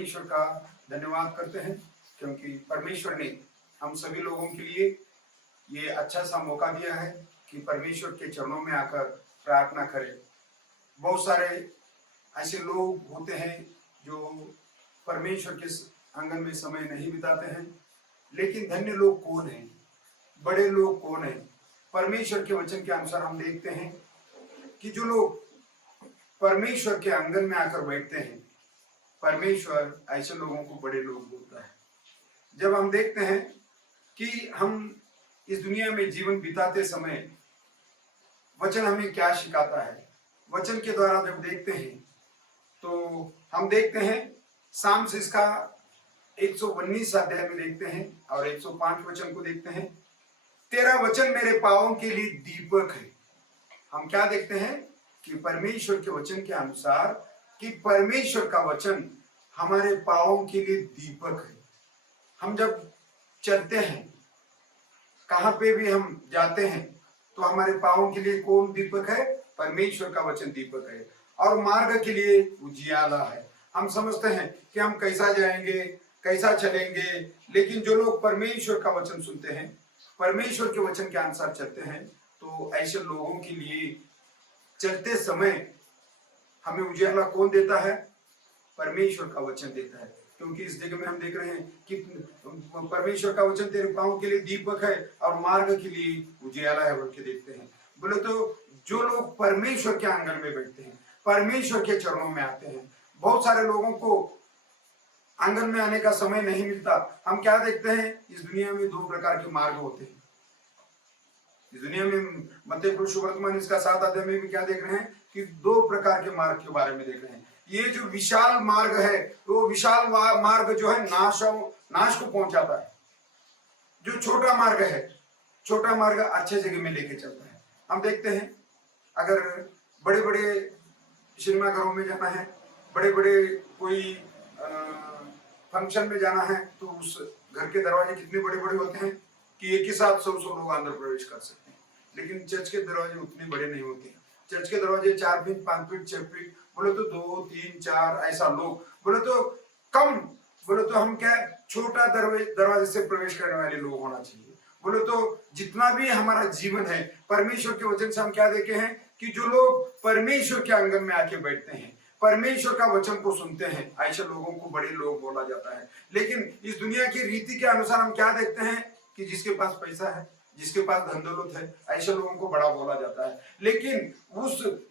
परमेश्वर का धन्यवाद करते हैं, क्योंकि परमेश्वर ने हम सभी लोगों के लिए ये अच्छा सा मौका दिया है कि परमेश्वर के चरणों में आकर प्रार्थना करें। बहुत सारे ऐसे लोग होते हैं जो परमेश्वर के आंगन में समय नहीं बिताते हैं, लेकिन धन्य लोग कौन हैं, बड़े लोग कौन हैं? परमेश्वर के वचन के अनुसार हम देखते हैं कि जो लोग परमेश्वर के आंगन में आकर बैठते हैं, परमेश्वर ऐसे लोगों को बड़े लोग बोलता है। जब हम देखते हैं कि हम इस दुनिया में जीवन बिताते समय वचन हमें क्या सिखाता है, वचन के द्वारा जब देखते हैं तो हम देखते हैं साम्स इसका 119 अध्याय में देखते हैं और 105 वचन को देखते हैं। तेरा वचन मेरे पांवों के लिए दीपक है। हम क्या देखते हैं कि परमेश्वर के वचन के अनुसार कि परमेश्वर का वचन हमारे पांवों के लिए दीपक है। हम जब चलते हैं, कहां पे भी हम जाते हैं, तो हमारे पांवों के लिए कौन दीपक है? परमेश्वर का वचन दीपक है। और मार्ग के लिए उजियाला है। हम समझते हैं कि हम कैसा जाएंगे, कैसा चलेंगे, लेकिन जो लोग परमेश्वर का वचन सुनते हैं, परमेश्वर के वचन के अनुसार चलते हैं, तो ऐसे लोगों के लिए चलते समय हमें उजियाला कौन देता है? परमेश्वर का वचन देता है। क्योंकि इस जगह में हम देख रहे हैं कि परमेश्वर का वचन तेरे पांव के लिए दीपक है और मार्ग के लिए उजियाला है बोल के देखते हैं। बोले तो जो लोग परमेश्वर के आंगन में बैठते हैं, परमेश्वर के चरणों में आते हैं, बहुत सारे लोगों को आंगन में आने का समय नहीं मिलता। हम क्या देखते हैं, इस दुनिया में दो प्रकार के मार्ग होते हैं। इस दुनिया में मत्ती वर्तमान इसका 7 अध्याय में भी क्या देख रहे हैं कि दो प्रकार के मार्ग के बारे में देख रहे हैं। ये जो विशाल मार्ग है, वो विशाल मार्ग जो है नाश को पहुंचाता है। जो छोटा मार्ग है, छोटा मार्ग अच्छे जगह में लेके चलता है। हम देखते हैं अगर बड़े बड़े सिनेमा घरों में जाना है, बड़े बड़े कोई फंक्शन में जाना है, तो उस घर के दरवाजे कितने बड़े बड़े होते हैं कि एक ही साथ 100 लोग अंदर प्रवेश कर सकते हैं। लेकिन चर्च के दरवाजे उतने बड़े नहीं होते। चर्च के दरवाजे 4 फीट, 5 फीट, 6 फीट, बोले तो 2, 3, 4 ऐसा लोग, बोले तो कम, बोले तो हम क्या छोटा दरवाजे से प्रवेश करने वाले लोग होना चाहिए। बोले तो जितना भी हमारा जीवन है, परमेश्वर के वचन से हम क्या देखे हैं कि जो लोग परमेश्वर के आंगन में आके बैठते हैं, परमेश्वर का वचन को सुनते हैं, ऐसे लोगों को बड़े लोग बोला जाता है। लेकिन इस दुनिया की रीति के अनुसार हम क्या देखते हैं कि जिसके पास पैसा है, जिसके पास धन दौलत है, ऐसे लोगों को बड़ा बोला जाता है। लेकिन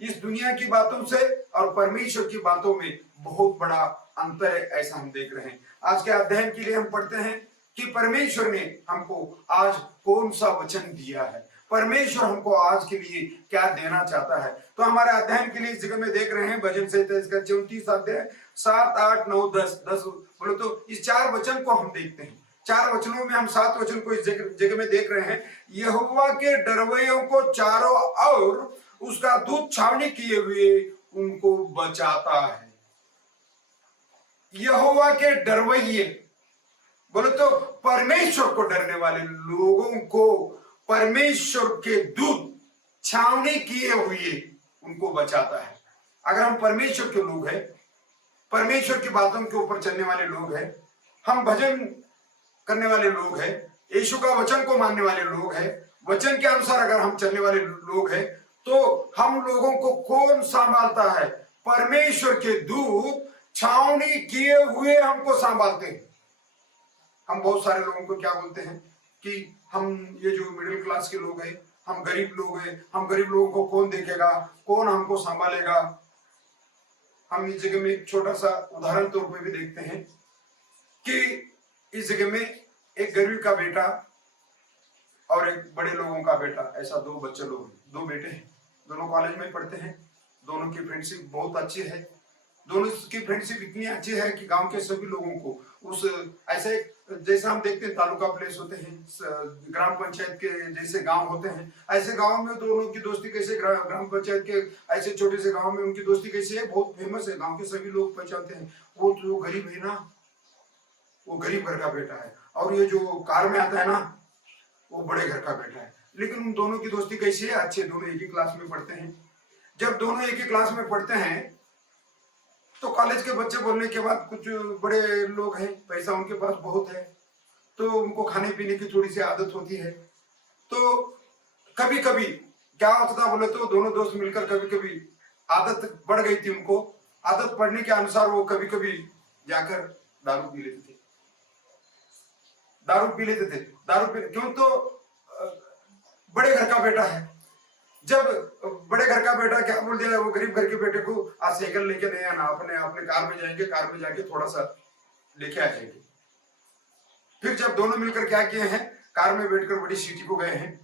इस दुनिया की बातों से और परमेश्वर की बातों में बहुत बड़ा अंतर है, ऐसा हम देख रहे हैं। आज के अध्ययन के लिए हम पढ़ते हैं कि परमेश्वर ने हमको आज कौन सा वचन दिया है, परमेश्वर हमको आज के लिए क्या देना चाहता है। तो हमारे अध्ययन के लिए इस जगह में देख रहे हैं भजन संहिता इसका 34 अध्याय 7, 8, 9, 10 बोलो तो इस 4 वचन को हम देखते हैं। 4 वचनों में हम 7 वचन को इस जगह में देख रहे हैं। यहोवा के डरवैयों को चारों ओर उसका दूत छावनी किए हुए उनको बचाता है। यहोवा के डरवैये बोले तो परमेश्वर को डरने वाले लोगों को परमेश्वर के दूत छावनी किए हुए उनको बचाता है। अगर हम परमेश्वर के लोग हैं, परमेश्वर की बातों के ऊपर चलने वाले लोग हैं, हम भजन करने वाले लोग हैं, यीशु का वचन को मानने वाले लोग हैं, वचन के अनुसार अगर हम चलने वाले लोग हैं, तो हम लोगों को कौन संभालता है? परमेश्वर के दूत छावनी किए हुए हमको संभालते हैं। हम बहुत सारे लोगों को क्या बोलते हैं कि हम ये जो मिडिल क्लास के लोग हैं, हम गरीब लोग हैं, हम गरीब लोगों को कौन देखेगा, कौन हमको संभालेगा। हम इस जगह में एक छोटा सा उदाहरण तौर पे भी देखते हैं कि इस जगह में एक गरीब का बेटा और एक बड़े लोगों का बेटा, ऐसा 2 बच्चे लोग हैं, 2 बेटे हैं, दोनों कॉलेज में पढ़ते हैं, दोनों की फ्रेंडशिप बहुत अच्छी है। दोनों की फ्रेंडशिप इतनी अच्छी है कि गांव के सभी लोगों को उस ऐसे जैसा हम देखते हैं तालुका प्लेस होते हैं, ग्राम पंचायत के जैसे गांव होते हैं, ऐसे गांव में दोनों की दोस्ती कैसे, ग्राम पंचायत के ऐसे छोटे से गांव में उनकी दोस्ती कैसे है, बहुत फेमस है, गांव के सभी लोग पहचानते हैं। वो जो गरीब है ना, वो गरीब घर का बेटा है, और ये जो कार में आता है ना, वो बड़े घर का बेटा है। लेकिन उन दोनों की दोस्ती कैसी है? अच्छे, दोनों एक ही क्लास में पढ़ते हैं। जब दोनों एक ही क्लास में पढ़ते हैं तो कॉलेज के बच्चे बोलने के बाद कुछ बड़े लोग हैं, पैसा उनके पास बहुत है, तो उनको खाने पीने की थोड़ी सी आदत होती है। तो कभी कभी क्या होता था बोले तो दोनों दोस्त मिलकर कभी कभी आदत बढ़ गई थी उनको, आदत पड़ने के अनुसार वो कभी कभी जाकर दारू पी लेते थे। दारू पी लेते थे, दारू पी क्यों? तो बड़े घर का बेटा है, जब बड़े घर का बेटा क्या बोल दिया, वो गरीब घर के बेटे को आज साइकिल लेके नहीं आना, अपने अपने कार में जाएंगे, कार में जाके थोड़ा सा लेके आ जाएंगे। फिर जब दोनों मिलकर क्या किए हैं, कार में बैठकर बड़ी सिटी को गए हैं।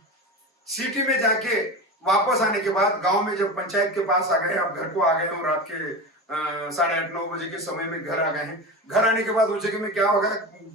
सिटी में जाके वापस आने के बाद गांव में जब पंचायत के पास आ गए, अब घर को आ गए हैं, रात के 8:30-9 बजे के समय में घर आ गए हैं। घर आने के बाद उस जगह में क्या होगा,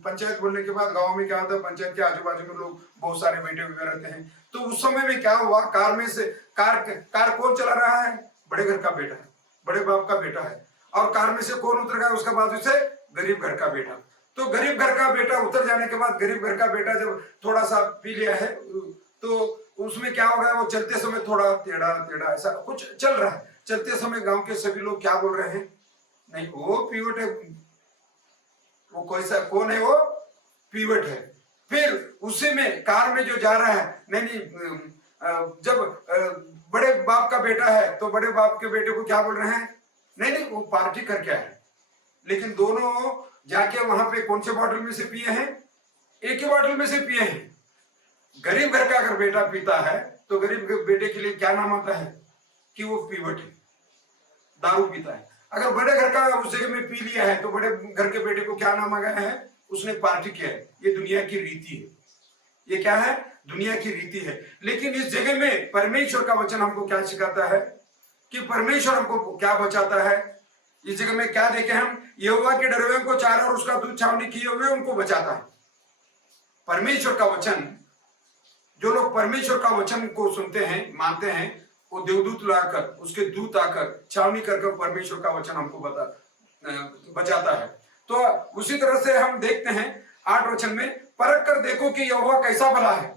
पंचायत बोलने के बाद गांव में क्या होता है, पंचायत के आजू बाजू में लोग बहुत सारे बैठे हुए रहते हैं। तो उस समय में क्या हुआ, कार में से कार कौन चला रहा है, बड़े घर का बेटा है, बड़े बाप का बेटा है। और कार में से कौन उतर गया, उसका बाजू से गरीब घर का बेटा। तो गरीब घर का बेटा उतर जाने के बाद गरीब घर का बेटा जब थोड़ा सा पी लिया है, तो उसमें क्या हो गया, वो चलते समय थोड़ा टेढ़ा टेढ़ा ऐसा कुछ चल रहा है। चलते समय गांव के सभी लोग क्या बोल रहे हैं, नहीं वो पीवट है, वो कोई सा कौन है, वो पीवट है। फिर उसी में कार में जो जा रहा है, नहीं जब बड़े बाप का बेटा है तो बड़े बाप के बेटे को क्या बोल रहे हैं, नहीं वो पार्टी करके आए। लेकिन दोनों जाके वहां पे कौन से बॉटल में से पिए हैं, एक ही बॉटल में से पिए हैं। गरीब घर का अगर बेटा पीता है तो गरीब बेटे के लिए क्या नाम आता है कि वो पीवट है, दारू पीता है। अगर बड़े घर का उस जगह में पी लिया है तो बड़े घर के बेटे को क्या नाम आ गया है, उसने पार्टी किया है। ये दुनिया की रीति है, ये क्या है, दुनिया की रीति है। लेकिन इस जगह में परमेश्वर का वचन हमको क्या सिखाता है कि परमेश्वर हमको क्या बचाता है। इस जगह में क्या देखे हम, यहोवा के डरे हुए को चारा और उसका दूध छावनी किए हुए उनको बचाता है। परमेश्वर का वचन, जो लोग परमेश्वर का वचन को सुनते हैं, मानते हैं, वो देवदूत लाकर, उसके दूत आकर छावनी कर परमेश्वर का वचन हमको बचाता है। तो उसी तरह से हम देखते हैं 8 वचन में, परख कर देखो कि यहोवा कैसा भला है।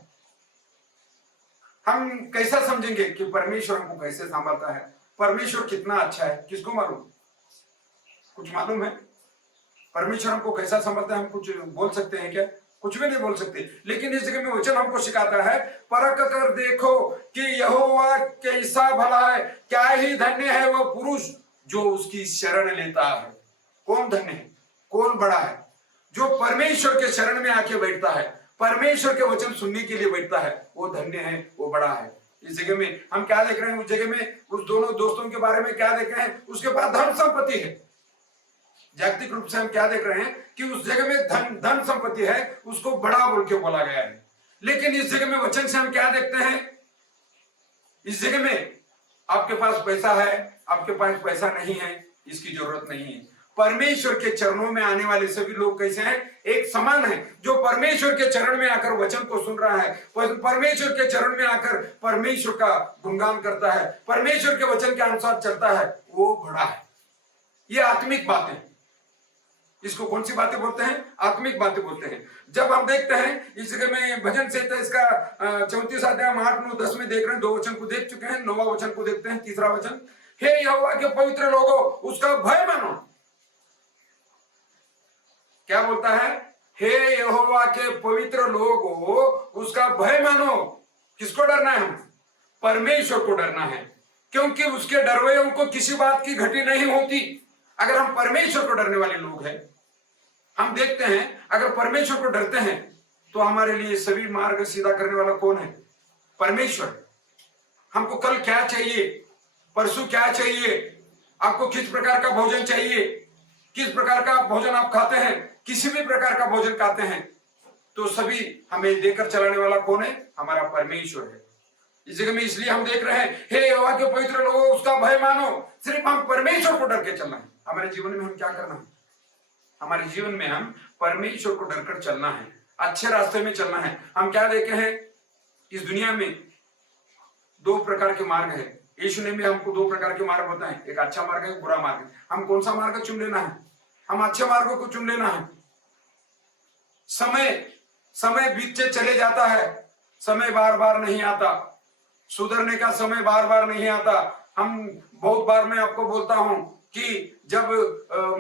हम कैसा समझेंगे कि परमेश्वर हमको कैसे संभालता है, परमेश्वर कितना अच्छा है, किसको मालूम, कुछ मालूम है परमेश्वर हमको कैसा संभालता है? हम कुछ बोल सकते हैं क्या? कुछ भी नहीं बोल सकते। लेकिन इस जगह में वचन हमको सिखाता है, परख कर देखो कि यहोवा कैसा भला है, क्या ही धन्य है वो पुरुष जो उसकी शरण लेता है। कौन धन्य है, कौन बड़ा है? जो परमेश्वर के शरण में आके बैठता है, परमेश्वर के वचन सुनने के लिए बैठता है, वो धन्य है, वो बड़ा है। इस जगह में हम क्या देख रहे हैं, उस जगह में उस दोनों दोस्तों के बारे में क्या देख रहे हैं, उसके पास धन संपत्ति है। जागतिक रूप से हम क्या देख रहे हैं कि उस जगह में धन संपत्ति है, उसको बड़ा बोल के बोला गया है। लेकिन इस जगह में वचन से हम क्या देखते हैं, इस जगह में आपके पास पैसा है, आपके पास पैसा नहीं है, इसकी जरूरत नहीं है। परमेश्वर के चरणों में आने वाले सभी लोग कैसे हैं, एक समान है। जो परमेश्वर के चरण में आकर वचन को सुन रहा है, परमेश्वर के चरण में आकर परमेश्वर का गुणगान करता है, परमेश्वर के वचन के अनुसार चलता है, वो बड़ा है। ये आत्मिक बातें, इसको कौन सी बातें बोलते हैं, आत्मिक बातें बोलते हैं। जब हम देखते हैं इस जगह में भजन संहिता इसका 34 अध्याय 8, 9, 10 में देख रहे हैं, 2 वचन को देख चुके हैं, 9वां वचन को देखते हैं, 3रा वचन, हे यहोवा के पवित्र लोगों उसका भय मानो। क्या बोलता है, हे यहोवा के पवित्र लोगों उसका भय मानो। किसको डरना है? हम परमेश्वर को डरना है, क्योंकि उसके डरवैयों को किसी बात की घटी नहीं होती। अगर हम परमेश्वर को डरने वाले लोग हैं, हम देखते हैं अगर परमेश्वर को डरते हैं तो हमारे लिए सभी मार्ग सीधा करने वाला कौन है? परमेश्वर। हमको कल क्या चाहिए, परसों क्या चाहिए, आपको किस प्रकार का भोजन चाहिए, किस प्रकार का भोजन आप खाते हैं, किसी भी प्रकार का भोजन खाते हैं, तो सभी हमें देकर चलाने वाला कौन है? हमारा परमेश्वर है। इस जगह में इसलिए हम देख रहे हैं, हे यहोवा के पवित्र लोगों उसका भय मानो। सिर्फ हम परमेश्वर को डर के चलना है। हमारे जीवन में हम क्या करना है, हमारे जीवन में हम परमेश्वर को डरकर चलना है, अच्छे रास्ते में चलना है। हम क्या देखे हैं, इस दुनिया में 2 प्रकार के मार्ग है। यीशु ने भी हमको 2 प्रकार के मार्ग बताए, एक अच्छा मार्ग है, एक बुरा मार्ग है। हम कौन सा मार्ग चुन लेना है? हम अच्छे मार्गों को चुन लेना है। समय बीतते चले जाता है, समय बार बार नहीं आता, सुधरने का समय बार बार नहीं आता। हम बहुत बार मैं आपको बोलता हूं कि जब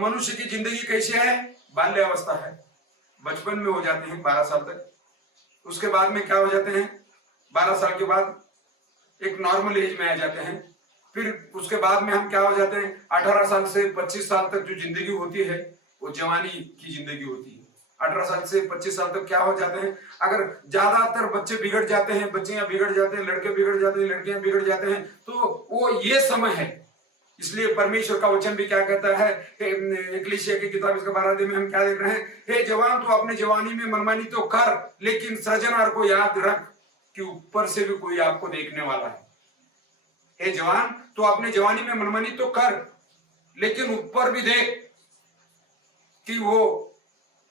मनुष्य की जिंदगी कैसे है, बाल्यावस्था है, बचपन में हो जाते हैं 12 साल तक, उसके बाद में क्या हो जाते हैं, 12 साल के बाद एक नॉर्मल एज में आ जाते हैं, फिर उसके बाद में हम क्या हो जाते हैं, 18 साल से 25 साल तक जो जिंदगी होती है वो जवानी की जिंदगी होती है। 18 साल से 25 साल तक क्या हो जाते हैं, अगर ज्यादातर बच्चे बिगड़ जाते हैं, बच्चियां बिगड़ जाते हैं, लड़के बिगड़ जाते हैं, लड़कियां बिगड़ जाते हैं, तो वो ये समय है। इसलिए परमेश्वर का वचन भी क्या कहता है, इक्लेसिया की किताब इसका 12 अध्याय में हम क्या देख रहे हैं, हे जवान तो अपने जवानी में मनमानी तो कर, लेकिन सृजनहार को याद रख कि ऊपर से भी कोई आपको देखने वाला है। हे जवान तो अपने जवानी में मनमानी तो कर, लेकिन ऊपर भी देख कि वो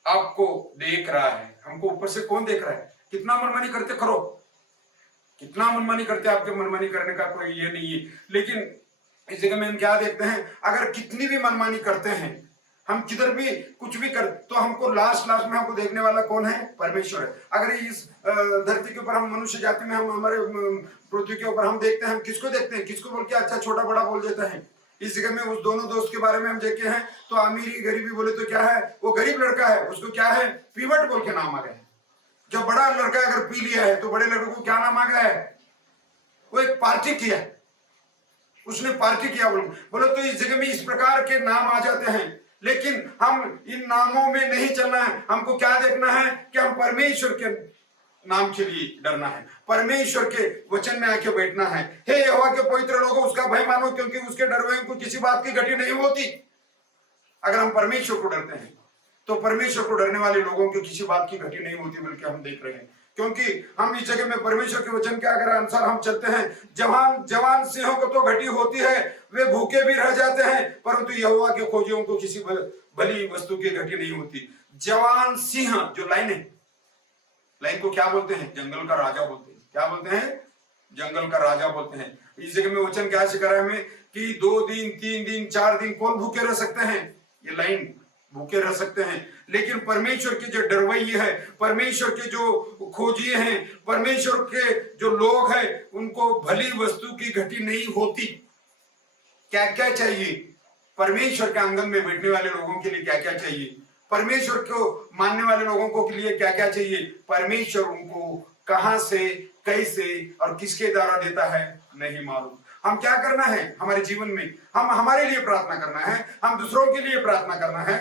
आपको देख रहा है। हमको ऊपर से कौन देख रहा है, कितना मनमानी करते करो, कितना मनमानी करते, आपके मनमानी करने का कोई ये नहीं है। लेकिन इस जगह में हम क्या देखते हैं, अगर कितनी भी मनमानी करते हैं, हम किधर भी कुछ भी कर, तो हमको लास्ट में हमको देखने वाला कौन है, परमेश्वर है। अगर इस धरती के ऊपर हम मनुष्य जाति में, हम हमारे पृथ्वी के ऊपर हम देखते हैं, हम किसको देखते हैं, किसको बोल के अच्छा छोटा बड़ा बोल देते हैं। इस जगह में उस दोनों दोस्त के बारे में हम देखे हैं, तो अमीरी गरीबी बोले तो क्या है, वो गरीब लड़का है, उसको क्या है, पीवट बोल के नाम आ गया है। जो बड़ा लड़का अगर पी लिया है तो बड़े लड़के को क्या नाम आ गया है, वो एक पार्टी किया, उसने पार्टी किया बोलो तो इस जगह में इस प्रकार के नाम आ जाते हैं। लेकिन हम इन नामों में नहीं चलना है, हमको क्या देखना है कि हम परमेश्वर के नाम के लिए डरना है, परमेश्वर के वचन में आके बैठना है। हे यहोवा के पवित्र लोगों, उसका भय मानो, क्योंकि उसके डर में को किसी बात की घटी नहीं होती। अगर हम परमेश्वर को डरते हैं तो परमेश्वर को डरने वाले लोगों की किसी बात की घटी नहीं होती, बल्कि हम देख रहे हैं। क्योंकि हम इस जगह में परमेश्वर के वचन के अगर अनुसार हम चलते हैं, जवान सिंहों को तो घटी होती है, वे भूखे भी रह जाते हैं, परंतु यहोवा के खोजियों को किसी भली वस्तु की घटी नहीं होती। जवान सिंह जो लाइन है, लाइन को क्या बोलते हैं, जंगल का राजा बोलते हैं। क्या बोलते हैं, जंगल का राजा बोलते हैं। इस जगह में वचन क्या सिखा रहा है हमें कि 2 दिन 3 दिन 4 दिन कौन भूखे रह सकते हैं, ये लाइन भूखे रह सकते हैं। लेकिन परमेश्वर के जो डरवैये है, परमेश्वर के जो खोजिए हैं, परमेश्वर के जो लोग हैं, उनको भली वस्तु की घटी नहीं होती। क्या क्या चाहिए, परमेश्वर के आंगन में बैठने वाले लोगों के लिए क्या क्या चाहिए, परमेश्वर को मानने वाले लोगों को के लिए क्या क्या चाहिए, परमेश्वर उनको कहां से कैसे और किसके द्वारा देता है नहीं मालूम। हम क्या करना है हमारे जीवन में, हम हमारे लिए प्रार्थना करना है, हम दूसरों के लिए प्रार्थना करना है।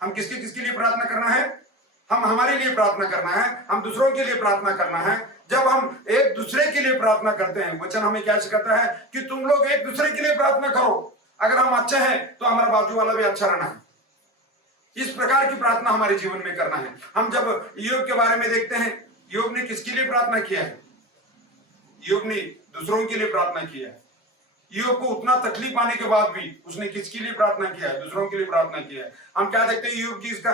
हम किसके किसके लिए प्रार्थना करना है, हम हमारे लिए प्रार्थना करना है, हम दूसरों के लिए प्रार्थना करना है। जब हम एक दूसरे के लिए प्रार्थना करते हैं, वचन हमें क्या सिखाता है कि तुम लोग एक दूसरे के लिए प्रार्थना करो। अगर हम अच्छे हैं तो हमारा बाजू वाला भी अच्छा रहना है। इस प्रकार की प्रार्थना हमारे जीवन में करना है। हम जब योग के बारे में देखते हैं, योग ने किसके लिए प्रार्थना किया है, योग ने दूसरों के लिए प्रार्थना किया है। योग को उतना तकलीफ आने के बाद भी उसने किसके लिए प्रार्थना किया है, दूसरों के लिए प्रार्थना किया है। हम क्या देखते हैं, योग की इसका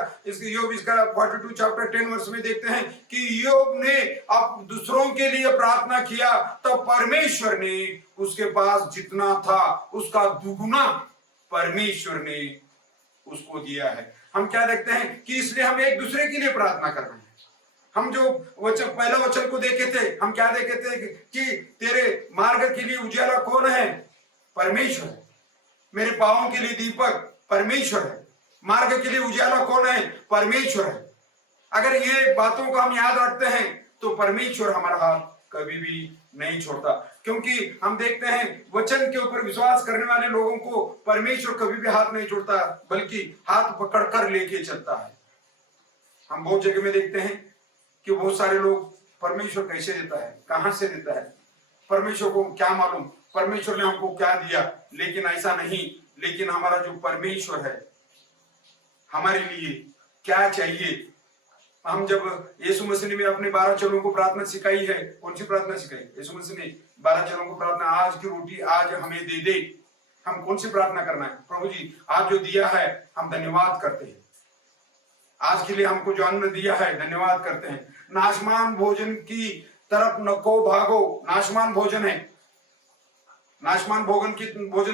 42 चैप्टर 10 वर्ष में देखते हैं कि योग ने अब दूसरों के लिए प्रार्थना किया, तो परमेश्वर ने उसके पास जितना था उसका दुगुना परमेश्वर ने उसको दिया है। हम क्या देखते हैं कि इसलिए हम एक दूसरे के लिए प्रार्थना कर रहे हैं। हम जो वचन पहला वचन को देखे थे, हम क्या देखे थे कि तेरे मार्ग के लिए उजाला कौन है, परमेश्वर है। मेरे पांवों के लिए दीपक परमेश्वर है। मार्ग के लिए उजाला कौन है, परमेश्वर है। अगर ये बातों को हम याद रखते हैं तो परमेश्वर हमारा हाथ कभी भी नहीं छोड़ता। क्योंकि हम देखते हैं वचन के ऊपर विश्वास करने वाले लोगों को परमेश्वर कभी भी हाथ नहीं छोड़ता, बल्कि हाथ पकड़कर लेके चलता है। हम बहुत जगह में देखते हैं कि बहुत सारे लोग परमेश्वर कैसे देता है, कहां से देता है, परमेश्वर को क्या मालूम, परमेश्वर ने हमको क्या दिया। लेकिन ऐसा नहीं, लेकिन हमारा जो परमेश्वर है हमारे लिए क्या चाहिए। हम जब यीशु मसीह ने अपने 12 चेलों को प्रार्थना सिखाई है, कौन सी प्रार्थना सिखाई, यीशु मसीह ने 12 चेलों को प्रार्थना, आज की रोटी आज हमें दे दे। हम कौन सी प्रार्थना करना है, प्रभु जी आज जो दिया है हम धन्यवाद करते हैं, आज के लिए हमको जो अन्न दिया है धन्यवाद करते हैं। नाशमान भोजन की तरफ नको भागो, नाशमान भोजन है, नाशमान भोजन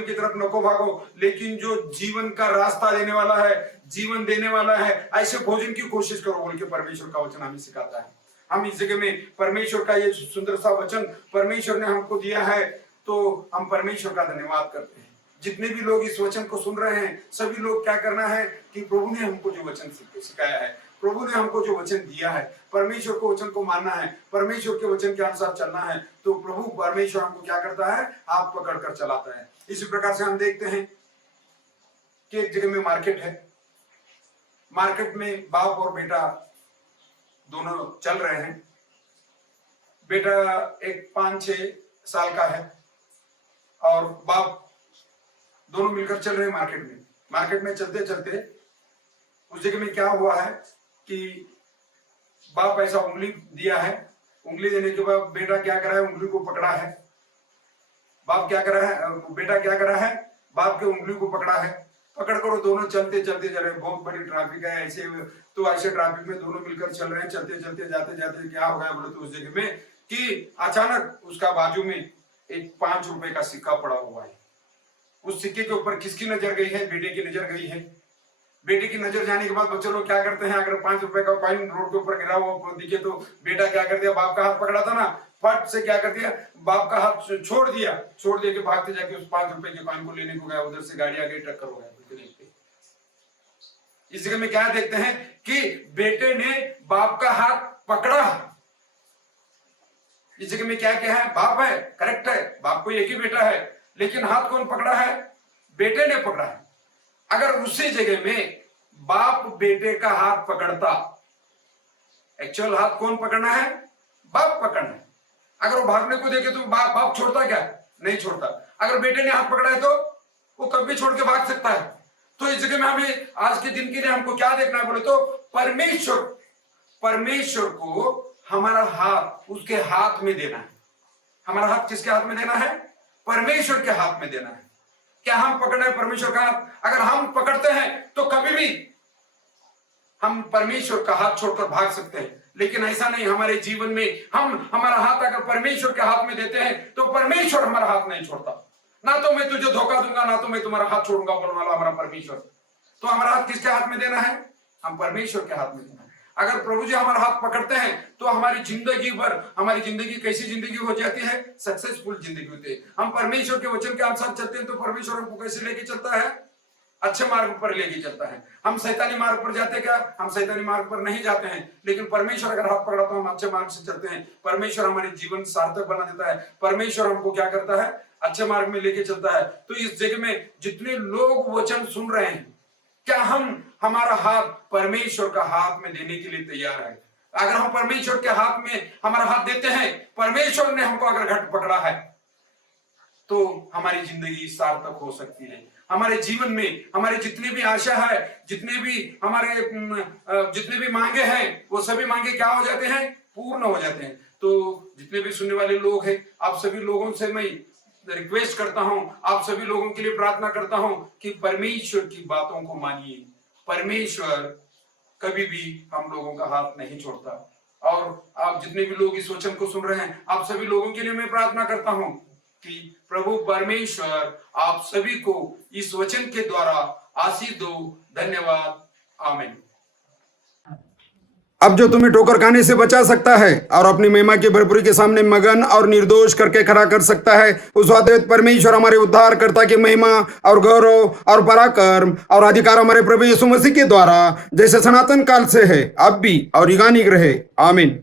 की तरफ नको भागो, लेकिन जो जीवन का रास्ता देने वाला है, जीवन देने वाला है, ऐसे भोजन की कोशिश करो बोल के परमेश्वर का वचन हमें सिखाता है। हम इस जगह में परमेश्वर का ये सुंदर सा वचन परमेश्वर ने हमको दिया है, तो हम परमेश्वर का धन्यवाद करते हैं। जितने भी लोग इस वचन को सुन रहे हैं, सभी लोग क्या करना है कि प्रभु ने हमको जो वचन सिखाया है, प्रभु ने हमको जो वचन दिया है, परमेश्वर को वचन को मानना है, परमेश्वर के वचन के अनुसार चलना है, तो प्रभु परमेश्वर हमको क्या करता है, हाथ पकड़ कर चलाता है। इसी प्रकार से हम देखते हैं कि एक जगह में मार्केट है, मार्केट में बाप और बेटा दोनों चल रहे हैं। बेटा एक 5-6 साल का है और बाप दोनों मिलकर चल रहे हैं मार्केट में चलते चलते उस जगह में क्या हुआ है कि बाप ऐसा उंगली दिया है, उंगली देने के बाद बेटा क्या कर रहा है, उंगली को पकड़ा है। बाप क्या कर रहा है, बेटा क्या कर रहा है, बाप के उंगली को पकड़ा है, पकड़ कर दोनों चलते चलते जा रहे हैं। बहुत बड़ी ट्रैफिक है, ऐसे ट्रैफिक में दोनों मिलकर चल रहे हैं। चलते चलते जाते जाते क्या हो गया बोले तो उस जगह में कि अचानक उसका बाजू में एक 5 रुपए का सिक्का पड़ा हुआ है। उस सिक्के के ऊपर किसकी नजर गई है, बेटे की नजर गई है। बेटे की नजर जाने के बाद बच्चे लोग क्या करते हैं, अगर 5 रुपए का कॉइन रोड के ऊपर गिरा हुआ दिखे तो बेटा क्या कर दिया, बाप का हाथ पकड़ा था ना, फट से क्या कर दिया, बाप का हाथ छोड़ दिया के भागते जाके उस 5 रुपए के कॉइन को लेने को गया। उधर से गाड़ी आ गई, टक्कर हो गया। इस जगह में क्या देखते हैं कि बेटे ने बाप का हाथ पकड़ा। इस जगह में क्या है, बाप है, करेक्ट है, बाप को एक ही बेटा है, लेकिन हाथ कौन पकड़ा है, बेटे ने पकड़ा है। अगर उसी जगह में बाप बेटे का हाथ पकड़ता, एक्चुअल हाथ कौन पकड़ना है, बाप पकड़ना है। अगर वो भागने को देखे तो बाप छोड़ता क्या, नहीं छोड़ता। अगर बेटे ने हाथ पकड़ा है तो वो कभी छोड़ के भाग सकता है। तो इस जगह में हमें आज के दिन के लिए हमको क्या देखना है बोले तो परमेश्वर को हमारा हाथ उसके हाथ में देना है। हमारा हाथ किसके हाथ में देना है, परमेश्वर के हाथ में देना है। क्या हम पकड़ना है परमेश्वर का हाथ? अगर हम पकड़ते हैं तो कभी भी हम परमेश्वर का हाथ छोड़कर भाग सकते हैं, लेकिन ऐसा नहीं। हमारे जीवन में हम हमारा हाथ अगर परमेश्वर के हाथ में देते हैं तो परमेश्वर हमारा हाथ नहीं छोड़ता। ना तो मैं तुझे धोखा दूंगा, ना तो मैं तुम्हारा हाथ छोड़ूंगा बोलने वाला हमारा परमेश्वर। तो हमारा हाथ किसके हाथ में देना है, हम परमेश्वर के हाथ में देना है। अगर प्रभु जी हमारा हाथ पकड़ते हैं तो हमारी जिंदगी भर, हमारी जिंदगी कैसी जिंदगी हो जाती है, सक्सेसफुल जिंदगी होती है। हम परमेश्वर के वचन के अनुसार चलते हैं तो परमेश्वर हमको कैसे लेके चलता है, अच्छे मार्ग पर लेके चलता है। हम शैतानी मार्ग पर जाते क्या, हम शैतानी मार्ग पर नहीं जाते हैं, लेकिन परमेश्वर अगर हाथ पकड़ा तो हम अच्छे मार्ग से चलते हैं। परमेश्वर हमारे जीवन सार्थक बना देता है। परमेश्वर हमको क्या करता है, अच्छे मार्ग में लेके चलता है। तो इस जगह में जितने लोग वचन सुन रहे हैं, क्या हम हमारा हाथ परमेश्वर का हाथ में देने के लिए तैयार है? अगर हम परमेश्वर के हाथ में हमारा हाथ देते हैं, परमेश्वर ने हमको अगर घट पकड़ा है, तो हमारी जिंदगी सार्थक हो सकती है। हमारे जीवन में हमारे जितनी भी आशा है, जितने भी मांगे हैं, वो सभी मांगे क्या हो जाते हैं, पूर्ण हो जाते हैं। तो जितने भी सुनने वाले लोग हैं, आप सभी लोगों से मैं रिक्वेस्ट करता हूं, आप सभी लोगों के लिए प्रार्थना करता हूं कि परमेश्वर की बातों को मानिए। परमेश्वर कभी भी हम लोगों का हाथ नहीं छोड़ता। और आप जितने भी लोग इस वचन को सुन रहे हैं, आप सभी लोगों के लिए मैं प्रार्थना करता हूं कि प्रभु परमेश्वर आप सभी को इस वचन के द्वारा आशीष दो। धन्यवाद, आमीन। अब जो तुम्हें ठोकर खाने से बचा सकता है और अपनी महिमा की भरपूरी के सामने मगन और निर्दोष करके खड़ा कर सकता है, उस वादविद परमेश्वर हमारे उद्धारकर्ता की महिमा और गौरव और पराक्रम और अधिकार हमारे प्रभु यीशु मसीह के द्वारा जैसे सनातन काल से है, अब भी और युगानुयुग रहे। आमीन।